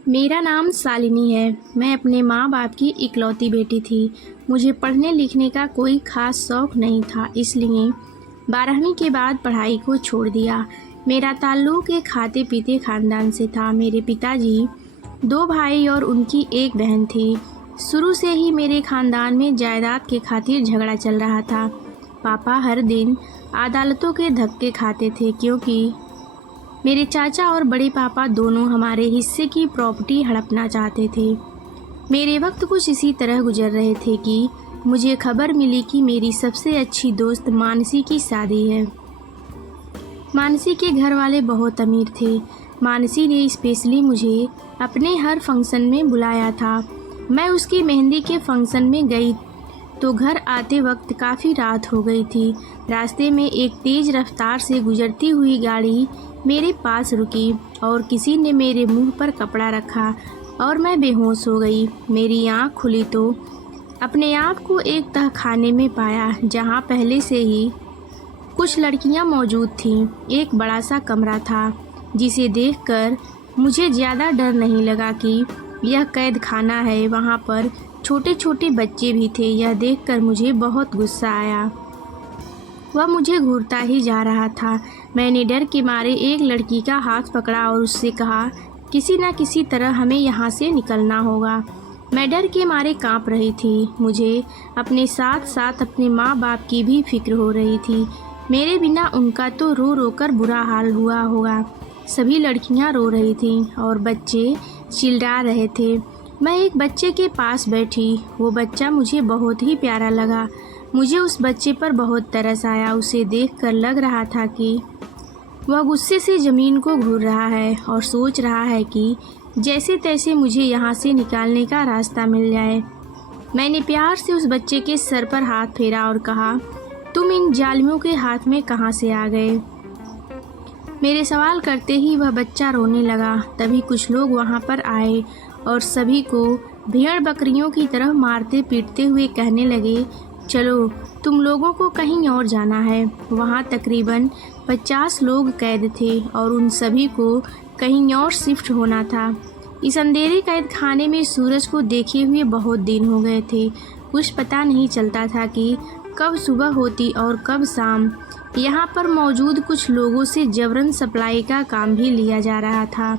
मेरा नाम शालिनी है। मैं अपने माँ बाप की इकलौती बेटी थी। मुझे पढ़ने लिखने का कोई ख़ास शौक़ नहीं था, इसलिए 12वीं के बाद पढ़ाई को छोड़ दिया। मेरा ताल्लुक़ एक खाते पीते ख़ानदान से था। मेरे पिताजी 2 भाई और उनकी एक बहन थी। शुरू से ही मेरे ख़ानदान में जायदाद के खातिर झगड़ा चल रहा था। पापा हर दिन अदालतों के धक्के खाते थे, क्योंकि मेरे चाचा और बड़े पापा दोनों हमारे हिस्से की प्रॉपर्टी हड़पना चाहते थे। मेरे वक्त कुछ इसी तरह गुजर रहे थे कि मुझे खबर मिली कि मेरी सबसे अच्छी दोस्त मानसी की शादी है। मानसी के घर वाले बहुत अमीर थे। मानसी ने स्पेशली मुझे अपने हर फंक्शन में बुलाया था। मैं उसकी मेहंदी के फंक्शन में गई तो घर आते वक्त काफ़ी रात हो गई थी। रास्ते में एक तेज़ रफ्तार से गुजरती हुई गाड़ी मेरे पास रुकी और किसी ने मेरे मुंह पर कपड़ा रखा और मैं बेहोश हो गई। मेरी आँख खुली तो अपने आप को एक तहखाने में पाया, जहाँ पहले से ही कुछ लड़कियाँ मौजूद थीं। एक बड़ा सा कमरा था, जिसे देखकर मुझे ज़्यादा डर नहीं लगा कि यह कैद खाना है। वहाँ पर छोटे छोटे बच्चे भी थे। यह देखकर मुझे बहुत गुस्सा आया। वह मुझे घूरता ही जा रहा था। मैंने डर के मारे एक लड़की का हाथ पकड़ा और उससे कहा, किसी न किसी तरह हमें यहाँ से निकलना होगा। मैं डर के मारे काँप रही थी। मुझे अपने साथ साथ अपने माँ बाप की भी फिक्र हो रही थी। मेरे बिना उनका तो रो रो कर बुरा हाल हुआ होगा। सभी लड़कियाँ रो रही थीं और बच्चे चिल्ला रहे थे। मैं एक बच्चे के पास बैठी। वो बच्चा मुझे बहुत ही प्यारा लगा। मुझे उस बच्चे पर बहुत तरस आया। उसे देखकर लग रहा था कि वह गुस्से से ज़मीन को घूर रहा है और सोच रहा है कि जैसे तैसे मुझे यहाँ से निकालने का रास्ता मिल जाए। मैंने प्यार से उस बच्चे के सर पर हाथ फेरा और कहा, तुम इन जालिमों के हाथ में कहाँ से आ गए? मेरे सवाल करते ही वह बच्चा रोने लगा। तभी कुछ लोग वहाँ पर आए और सभी को भेड़ बकरियों की तरह मारते पीटते हुए कहने लगे, चलो तुम लोगों को कहीं और जाना है। वहाँ तकरीबन 50 लोग कैद थे और उन सभी को कहीं और शिफ्ट होना था। इस अंधेरे कैद खाने में सूरज को देखे हुए बहुत दिन हो गए थे। कुछ पता नहीं चलता था कि कब सुबह होती और कब शाम। यहाँ पर मौजूद कुछ लोगों से जबरन सप्लाई का काम भी लिया जा रहा था।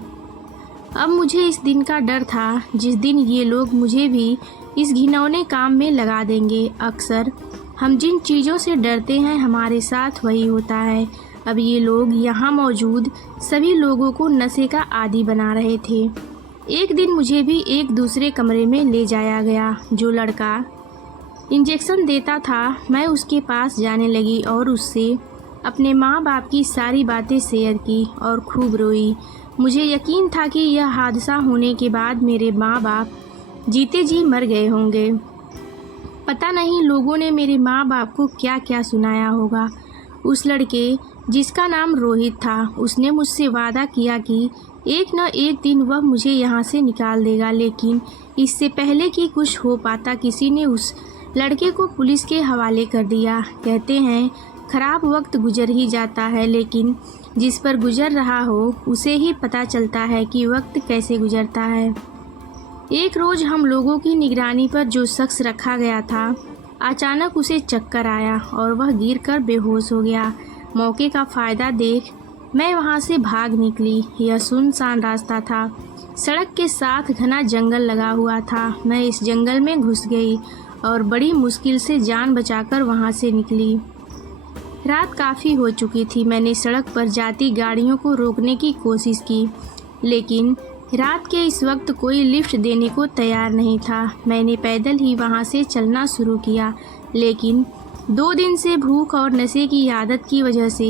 अब मुझे इस दिन का डर था जिस दिन ये लोग मुझे भी इस घिनौने काम में लगा देंगे। अक्सर हम जिन चीज़ों से डरते हैं हमारे साथ वही होता है। अब ये लोग यहाँ मौजूद सभी लोगों को नशे का आदी बना रहे थे। एक दिन मुझे भी एक दूसरे कमरे में ले जाया गया। जो लड़का इंजेक्शन देता था, मैं उसके पास जाने लगी और उससे अपने माँ बाप की सारी बातें शेयर की और खूब रोई। मुझे यकीन था कि यह हादसा होने के बाद मेरे माँ बाप जीते जी मर गए होंगे। पता नहीं लोगों ने मेरे माँ बाप को क्या क्या सुनाया होगा। उस लड़के जिसका नाम रोहित था, उसने मुझसे वादा किया कि एक न एक दिन वह मुझे यहाँ से निकाल देगा, लेकिन इससे पहले कि कुछ हो पाता किसी ने उस लड़के को पुलिस के हवाले कर दिया। कहते हैं खराब वक्त गुजर ही जाता है, लेकिन जिस पर गुजर रहा हो उसे ही पता चलता है कि वक्त कैसे गुजरता है। एक रोज़ हम लोगों की निगरानी पर जो शख्स रखा गया था, अचानक उसे चक्कर आया और वह गिरकर बेहोश हो गया। मौके का फ़ायदा देख मैं वहाँ से भाग निकली। यह सुनसान रास्ता था। सड़क के साथ घना जंगल लगा हुआ था। मैं इस जंगल में घुस गई और बड़ी मुश्किल से जान बचाकर वहाँ से निकली। रात काफ़ी हो चुकी थी। मैंने सड़क पर जाती गाड़ियों को रोकने की कोशिश की, लेकिन रात के इस वक्त कोई लिफ्ट देने को तैयार नहीं था। मैंने पैदल ही वहाँ से चलना शुरू किया, लेकिन 2 दिन से भूख और नशे की आदत की वजह से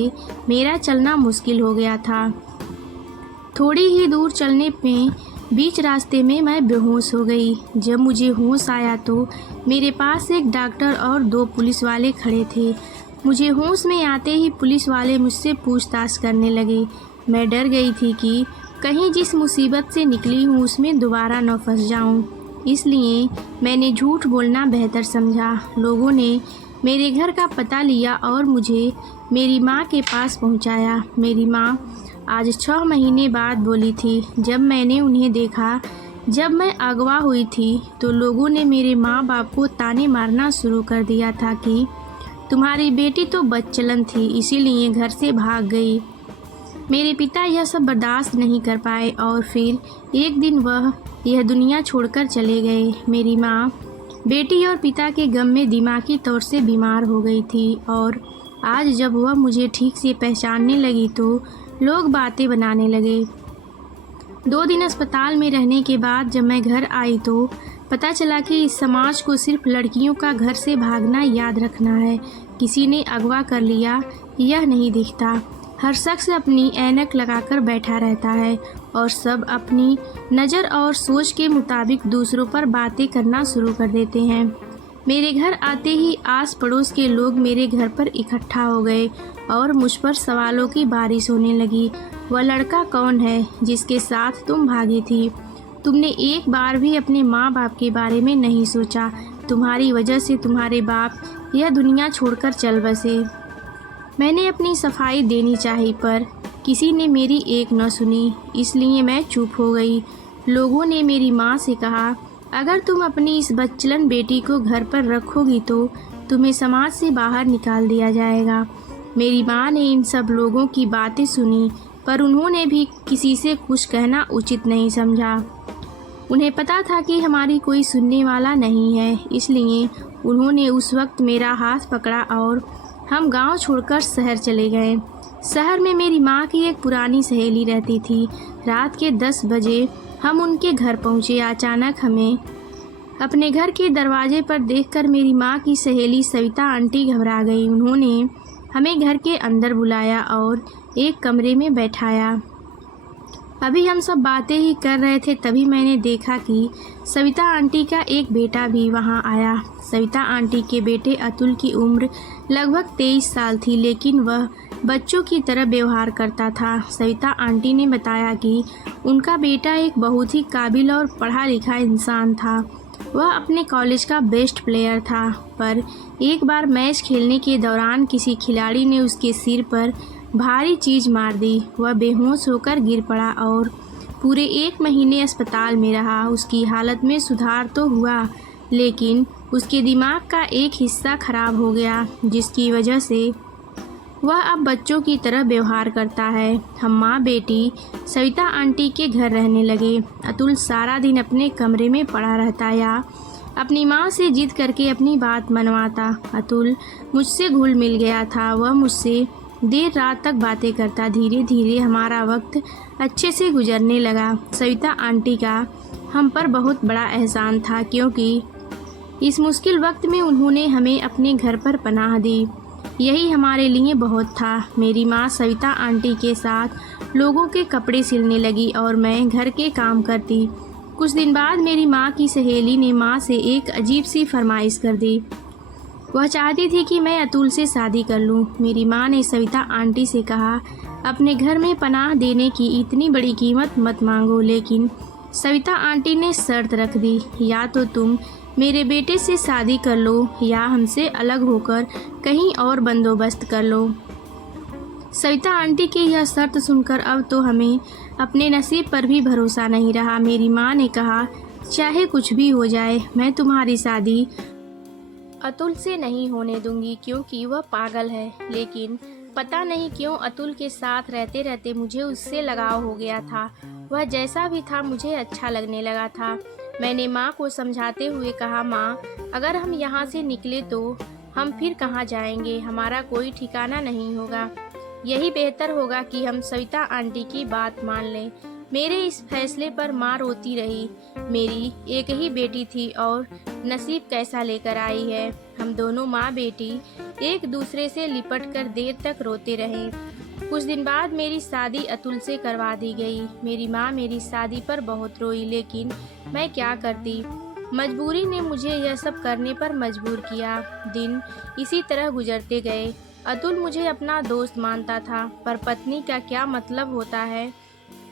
मेरा चलना मुश्किल हो गया था। थोड़ी ही दूर चलने में बीच रास्ते में मैं बेहोश हो गई। जब मुझे होश आया तो मेरे पास एक डॉक्टर और 2 पुलिस वाले खड़े थे। मुझे होश में आते ही पुलिस वाले मुझसे पूछताछ करने लगे। मैं डर गई थी कि कहीं जिस मुसीबत से निकली हूँ उसमें दोबारा न फंस जाऊँ, इसलिए मैंने झूठ बोलना बेहतर समझा। लोगों ने मेरे घर का पता लिया और मुझे मेरी माँ के पास पहुँचाया। मेरी माँ आज 6 महीने बाद बोली थी। जब मैंने उन्हें देखा, जब मैं अगवा हुई थी, तो लोगों ने मेरे माँ बाप को ताने मारना शुरू कर दिया था कि तुम्हारी बेटी तो बदचलन थी, इसीलिए घर से भाग गई। मेरे पिता यह सब बर्दाश्त नहीं कर पाए और फिर एक दिन वह यह दुनिया छोड़कर चले गए। मेरी माँ बेटी और पिता के गम में दिमागी तौर से बीमार हो गई थी और आज जब वह मुझे ठीक से पहचानने लगी तो लोग बातें बनाने लगे। 2 दिन अस्पताल में रहने के बाद जब मैं घर आई तो पता चला कि इस समाज को सिर्फ लड़कियों का घर से भागना याद रखना है। किसी ने अगवा कर लिया यह नहीं दिखता। हर शख्स अपनी ऐनक लगाकर बैठा रहता है और सब अपनी नज़र और सोच के मुताबिक दूसरों पर बातें करना शुरू कर देते हैं। मेरे घर आते ही आस पड़ोस के लोग मेरे घर पर इकट्ठा हो गए और मुझ पर सवालों की बारिश होने लगी। वह लड़का कौन है जिसके साथ तुम भागी थी? तुमने एक बार भी अपने माँ बाप के बारे में नहीं सोचा। तुम्हारी वजह से तुम्हारे बाप यह दुनिया छोड़कर चल बसे। मैंने अपनी सफाई देनी चाहिए पर किसी ने मेरी एक न सुनी, इसलिए मैं चुप हो गई। लोगों ने मेरी माँ से कहा, अगर तुम अपनी इस बदचलन बेटी को घर पर रखोगी तो तुम्हें समाज से बाहर निकाल दिया जाएगा। मेरी माँ ने इन सब लोगों की बातें सुनी पर उन्होंने भी किसी से कुछ कहना उचित नहीं समझा। उन्हें पता था कि हमारी कोई सुनने वाला नहीं है, इसलिए उन्होंने उस वक्त मेरा हाथ पकड़ा और हम गांव छोड़कर शहर चले गए। शहर में मेरी माँ की एक पुरानी सहेली रहती थी। रात के 10 बजे हम उनके घर पहुँचे। अचानक हमें अपने घर के दरवाजे पर देखकर मेरी माँ की सहेली सविता आंटी घबरा गई। उन्होंने हमें घर के अंदर बुलाया और एक कमरे में बैठाया। अभी हम सब बातें ही कर रहे थे तभी मैंने देखा कि सविता आंटी का एक बेटा भी वहां आया। सविता आंटी के बेटे अतुल की उम्र लगभग 23 साल थी, लेकिन वह बच्चों की तरह व्यवहार करता था। सविता आंटी ने बताया कि उनका बेटा एक बहुत ही काबिल और पढ़ा लिखा इंसान था। वह अपने कॉलेज का बेस्ट प्लेयर था, पर एक बार मैच खेलने के दौरान किसी खिलाड़ी ने उसके सिर पर भारी चीज़ मार दी। वह बेहोश होकर गिर पड़ा और पूरे 1 महीने अस्पताल में रहा। उसकी हालत में सुधार तो हुआ, लेकिन उसके दिमाग का एक हिस्सा खराब हो गया, जिसकी वजह से वह अब बच्चों की तरह व्यवहार करता है। हम माँ बेटी सविता आंटी के घर रहने लगे। अतुल सारा दिन अपने कमरे में पड़ा रहता या अपनी माँ से जिद करके अपनी बात मनवाता। अतुल मुझसे घुल मिल गया था। वह मुझसे देर रात तक बातें करता। धीरे धीरे हमारा वक्त अच्छे से गुजरने लगा। सविता आंटी का हम पर बहुत बड़ा एहसान था, क्योंकि इस मुश्किल वक्त में उन्होंने हमें अपने घर पर पनाह दी। यही हमारे लिए बहुत था। मेरी माँ सविता आंटी के साथ लोगों के कपड़े सिलने लगी और मैं घर के काम करती। कुछ दिन बाद मेरी माँ की सहेली ने माँ से एक अजीब सी फरमाइश कर दी। वह चाहती थी कि मैं अतुल से शादी कर लूं। मेरी माँ ने सविता आंटी से कहा, अपने घर में पनाह देने की इतनी बड़ी कीमत मत मांगो। लेकिन सविता आंटी ने शर्त रख दी, या तो तुम मेरे बेटे से शादी कर लो या हमसे अलग होकर कहीं और बंदोबस्त कर लो। सविता आंटी की यह शर्त सुनकर अब तो हमें अपने नसीब पर भी भरोसा नहीं रहा। मेरी माँ ने कहा, चाहे कुछ भी हो जाए, मैं तुम्हारी शादी अतुल से नहीं होने दूंगी, क्योंकि वह पागल है। लेकिन पता नहीं क्यों अतुल के साथ रहते रहते मुझे उससे लगाव हो गया था। वह जैसा भी था मुझे अच्छा लगने लगा था। मैंने माँ को समझाते हुए कहा, माँ, अगर हम यहाँ से निकले तो हम फिर कहाँ जाएंगे? हमारा कोई ठिकाना नहीं होगा। यही बेहतर होगा कि हम सविता आंटी की बात मान लें। मेरे इस फैसले पर माँ रोती रही। मेरी एक ही बेटी थी और नसीब कैसा लेकर आई है। हम दोनों माँ बेटी एक दूसरे से लिपट कर देर तक रोते रहे। कुछ दिन बाद मेरी शादी अतुल से करवा दी गई। मेरी माँ मेरी शादी पर बहुत रोई, लेकिन मैं क्या करती। मजबूरी ने मुझे यह सब करने पर मजबूर किया। दिन इसी तरह गुजरते गए। अतुल मुझे अपना दोस्त मानता था, पर पत्नी का क्या मतलब होता है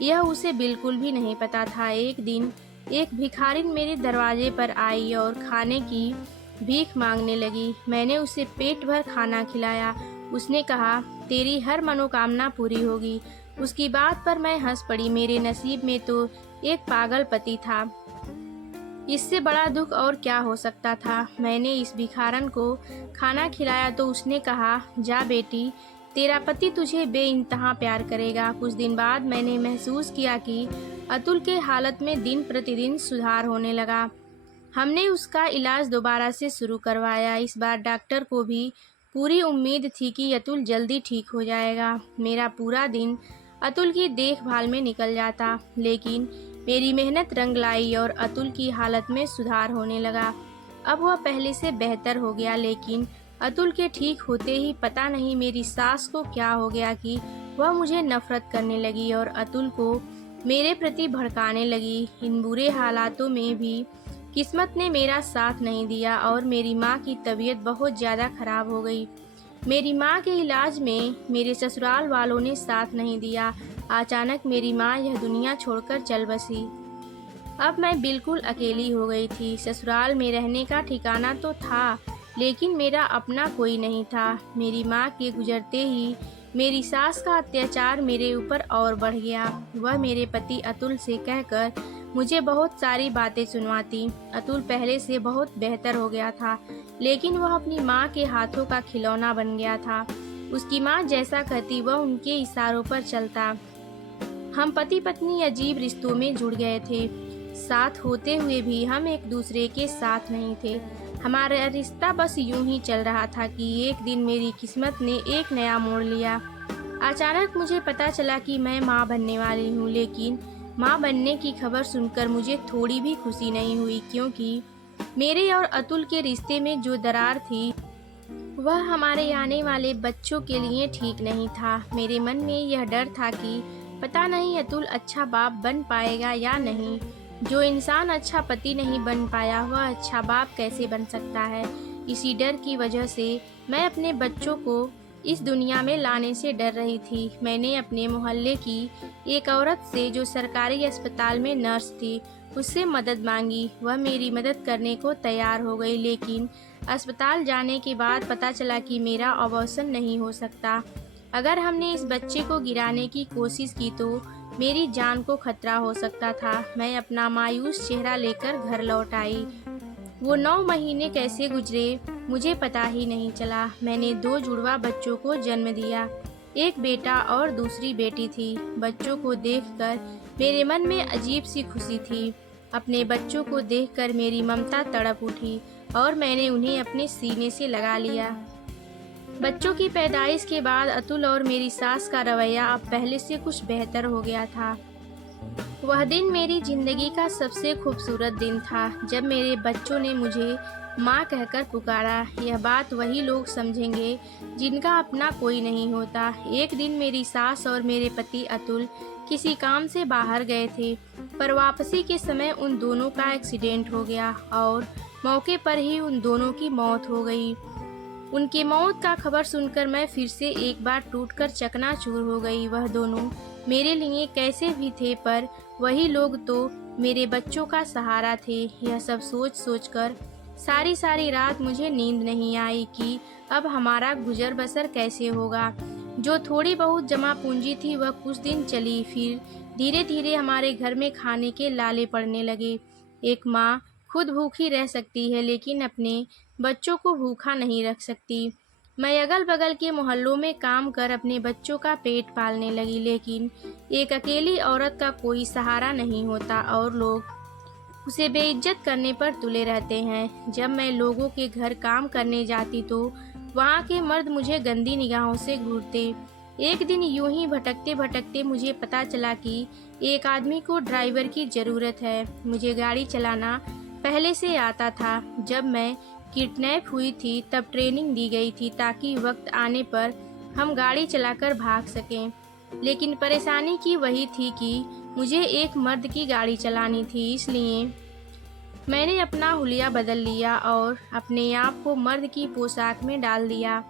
यह उसे बिल्कुल भी नहीं पता था। एक दिन एक भिखारिन मेरे दरवाजे पर आई और खाने की भीख मांगने लगी। मैंने उसे पेट भर खाना खिलाया। उसने कहा, तेरी हर मनोकामना पूरी होगी। उसकी बात पर मैं हंस पड़ी। मेरे नसीब में तो एक पागल पति था, इससे बड़ा दुख और क्या हो सकता था। मैंने इस भिखारन को खाना खिलाया तो उसने कहा, जा बेटी, तेरा पति तुझे बेइंतहा प्यार करेगा। कुछ दिन बाद मैंने महसूस किया कि अतुल के हालत में दिन प्रतिदिन सुधार होने लगा। हमने उसका इलाज दोबारा से शुरू करवाया। इस बार डॉक्टर को भी पूरी उम्मीद थी कि अतुल जल्दी ठीक हो जाएगा। मेरा पूरा दिन अतुल की देखभाल में निकल जाता, लेकिन मेरी मेहनत रंग लाई और अतुल की हालत में सुधार होने लगा। अब वह पहले से बेहतर हो गया, लेकिन अतुल के ठीक होते ही पता नहीं मेरी सास को क्या हो गया कि वह मुझे नफरत करने लगी और अतुल को मेरे प्रति भड़काने लगी। इन बुरे हालातों में भी किस्मत ने मेरा साथ नहीं दिया और मेरी माँ की तबीयत बहुत ज़्यादा खराब हो गई। मेरी माँ के इलाज में मेरे ससुराल वालों ने साथ नहीं दिया। अचानक मेरी माँ यह दुनिया छोड़कर चल बसी। अब मैं बिल्कुल अकेली हो गई थी। ससुराल में रहने का ठिकाना तो था, लेकिन मेरा अपना कोई नहीं था। मेरी माँ के गुजरते ही मेरी सास का अत्याचार मेरे ऊपर और बढ़ गया। वह मेरे पति अतुल से कहकर मुझे बहुत सारी बातें सुनवाती। अतुल पहले से बहुत बेहतर हो गया था, लेकिन वह अपनी माँ के हाथों का खिलौना बन गया था। उसकी माँ जैसा कहती वह उनके इशारों पर चलता। हम पति पत्नी अजीब रिश्तों में जुड़ गए थे। साथ होते हुए भी हम एक दूसरे के साथ नहीं थे। हमारा रिश्ता बस यूं ही चल रहा था कि एक दिन मेरी किस्मत ने एक नया मोड़ लिया। अचानक मुझे पता चला कि मैं माँ बनने वाली हूँ, लेकिन माँ बनने की खबर सुनकर मुझे थोड़ी भी खुशी नहीं हुई, क्योंकि मेरे और अतुल के रिश्ते में जो दरार थी वह हमारे आने वाले बच्चों के लिए ठीक नहीं था। मेरे मन में यह डर था कि पता नहीं अतुल अच्छा बाप बन पाएगा या नहीं। जो इंसान अच्छा पति नहीं बन पाया वह अच्छा बाप कैसे बन सकता है। इसी डर की वजह से मैं अपने बच्चों को इस दुनिया में लाने से डर रही थी। मैंने अपने मोहल्ले की एक औरत से, जो सरकारी अस्पताल में नर्स थी, उससे मदद मांगी। वह मेरी मदद करने को तैयार हो गई, लेकिन अस्पताल जाने के बाद पता चला कि मेरा अबॉर्शन नहीं हो सकता। अगर हमने इस बच्चे को गिराने की कोशिश की तो मेरी जान को खतरा हो सकता था। मैं अपना मायूस चेहरा लेकर घर लौट आई। वो 9 महीने कैसे गुजरे मुझे पता ही नहीं चला। मैंने 2 जुड़वा बच्चों को जन्म दिया, एक बेटा और दूसरी बेटी थी। बच्चों को देखकर मेरे मन में अजीब सी खुशी थी। अपने बच्चों को देखकर मेरी ममता तड़प उठी और मैंने उन्हें अपने सीने से लगा लिया। बच्चों की पैदाइश के बाद अतुल और मेरी सास का रवैया अब पहले से कुछ बेहतर हो गया था। वह दिन मेरी जिंदगी का सबसे खूबसूरत दिन था, जब मेरे बच्चों ने मुझे माँ कहकर पुकारा। यह बात वही लोग समझेंगे जिनका अपना कोई नहीं होता। एक दिन मेरी सास और मेरे पति अतुल किसी काम से बाहर गए थे, पर वापसी के समय उन दोनों का एक्सीडेंट हो गया और मौके पर ही उन दोनों की मौत हो गई। उनकी मौत का खबर सुनकर मैं फिर से एक बार टूटकर चकनाचूर हो गई। वह दोनों मेरे लिए कैसे भी थे, पर वही लोग तो मेरे बच्चों का सहारा थे। यह सब सोच सोचकर सारी रात मुझे नींद नहीं आई कि अब हमारा गुजर बसर कैसे होगा। जो थोड़ी बहुत जमा पूंजी थी वह कुछ दिन चली, फिर धीरे धीरे हमारे घर में खाने के लाले पड़ने लगे। एक माँ खुद भूखी रह सकती है, लेकिन अपने बच्चों को भूखा नहीं रख सकती। मैं अगल बगल के मोहल्लों में काम कर अपने बच्चों का पेट पालने लगी, लेकिन एक अकेली औरत का कोई सहारा नहीं होता और लोग उसे बेइज्जत करने पर तुले रहते हैं। जब मैं लोगों के घर काम करने जाती तो वहाँ के मर्द मुझे गंदी निगाहों से घूरते। एक दिन यूं ही भटकते भटकते मुझे पता चला कि एक आदमी को ड्राइवर की ज़रूरत है। मुझे गाड़ी चलाना पहले से आता था। जब मैं किडनैप हुई थी तब ट्रेनिंग दी गई थी ताकि वक्त आने पर हम गाड़ी चलाकर भाग सकें, लेकिन परेशानी की वही थी कि मुझे एक मर्द की गाड़ी चलानी थी। इसलिए मैंने अपना हुलिया बदल लिया और अपने आप को मर्द की पोशाक में डाल दिया।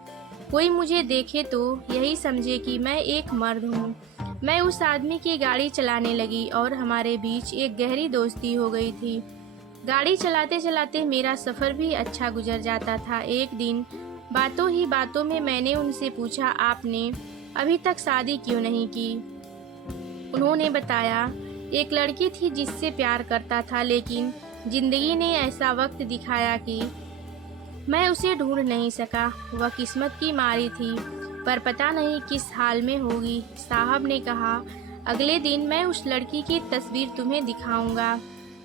कोई मुझे देखे तो यही समझे कि मैं एक मर्द हूँ। मैं उस आदमी की गाड़ी चलाने लगी और हमारे बीच एक गहरी दोस्ती हो गई थी। गाड़ी चलाते चलाते मेरा सफ़र भी अच्छा गुजर जाता था। एक दिन बातों ही बातों में मैंने उनसे पूछा, आपने अभी तक शादी क्यों नहीं की? उन्होंने बताया, एक लड़की थी जिससे प्यार करता था, लेकिन जिंदगी ने ऐसा वक्त दिखाया कि मैं उसे ढूंढ नहीं सका। वह किस्मत की मारी थी, पर पता नहीं किस हाल में होगी। साहब ने कहा, अगले दिन मैं उस लड़की की तस्वीर तुम्हें दिखाऊंगा।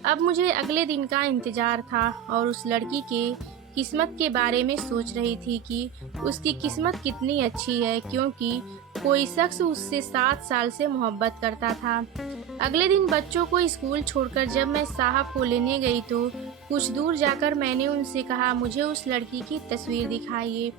अब मुझे अगले दिन का इंतजार था और उस लड़की के किस्मत के बारे में सोच रही थी कि उसकी किस्मत कितनी अच्छी है, क्योंकि कोई शख्स उससे 7 साल से मोहब्बत करता था। अगले दिन बच्चों को स्कूल छोड़कर जब मैं साहब को लेने गई तो कुछ दूर जाकर मैंने उनसे कहा, मुझे उस लड़की की तस्वीर दिखाइए।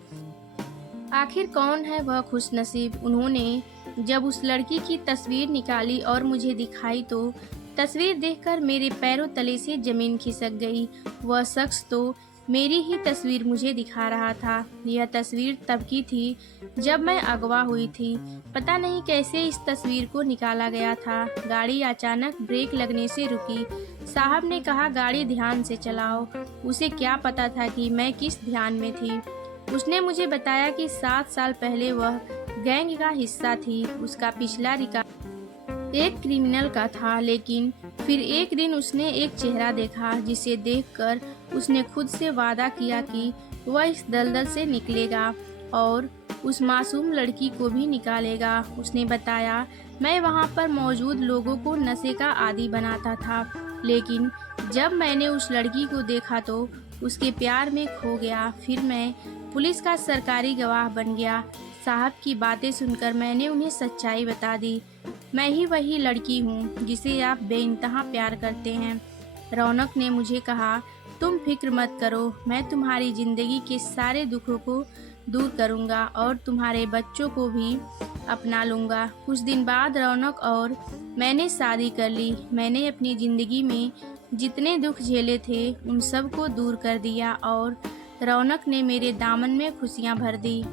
आखिर कौन है वह खुशनसीब। उन्होंने जब उस लड़की की तस्वीर निकाली और मुझे दिखाई तो तस्वीर देखकर मेरे पैरों तले से जमीन खिसक गई। वह शख्स तो मेरी ही तस्वीर मुझे दिखा रहा था। यह तस्वीर तब की थी जब मैं अगवा हुई थी। पता नहीं कैसे इस तस्वीर को निकाला गया था। गाड़ी अचानक ब्रेक लगने से रुकी। साहब ने कहा, गाड़ी ध्यान से चलाओ। उसे क्या पता था कि मैं किस ध्यान में थी। उसने मुझे बताया कि 7 साल पहले वह गैंग का हिस्सा थी। उसका पिछला रिकॉर्ड एक क्रिमिनल का था, लेकिन फिर एक दिन उसने एक चेहरा देखा जिसे देखकर उसने खुद से वादा किया कि वह इस दलदल से निकलेगा और उस मासूम लड़की को भी निकालेगा। उसने बताया, मैं वहां पर मौजूद लोगों को नशे का आदी बनाता था, लेकिन जब मैंने उस लड़की को देखा तो उसके प्यार में खो गया। फिर मैं पुलिस का सरकारी गवाह बन गया। साहब की बातें सुनकर मैंने उन्हें सच्चाई बता दी। मैं ही वही लड़की हूँ जिसे आप बेइंतहा प्यार करते हैं। रौनक ने मुझे कहा, तुम फिक्र मत करो, मैं तुम्हारी जिंदगी के सारे दुखों को दूर करूँगा और तुम्हारे बच्चों को भी अपना लूँगा। कुछ दिन बाद रौनक और मैंने शादी कर ली। मैंने अपनी ज़िंदगी में जितने दुख झेले थे उन सब को दूर कर दिया और रौनक ने मेरे दामन में खुशियाँ भर दी।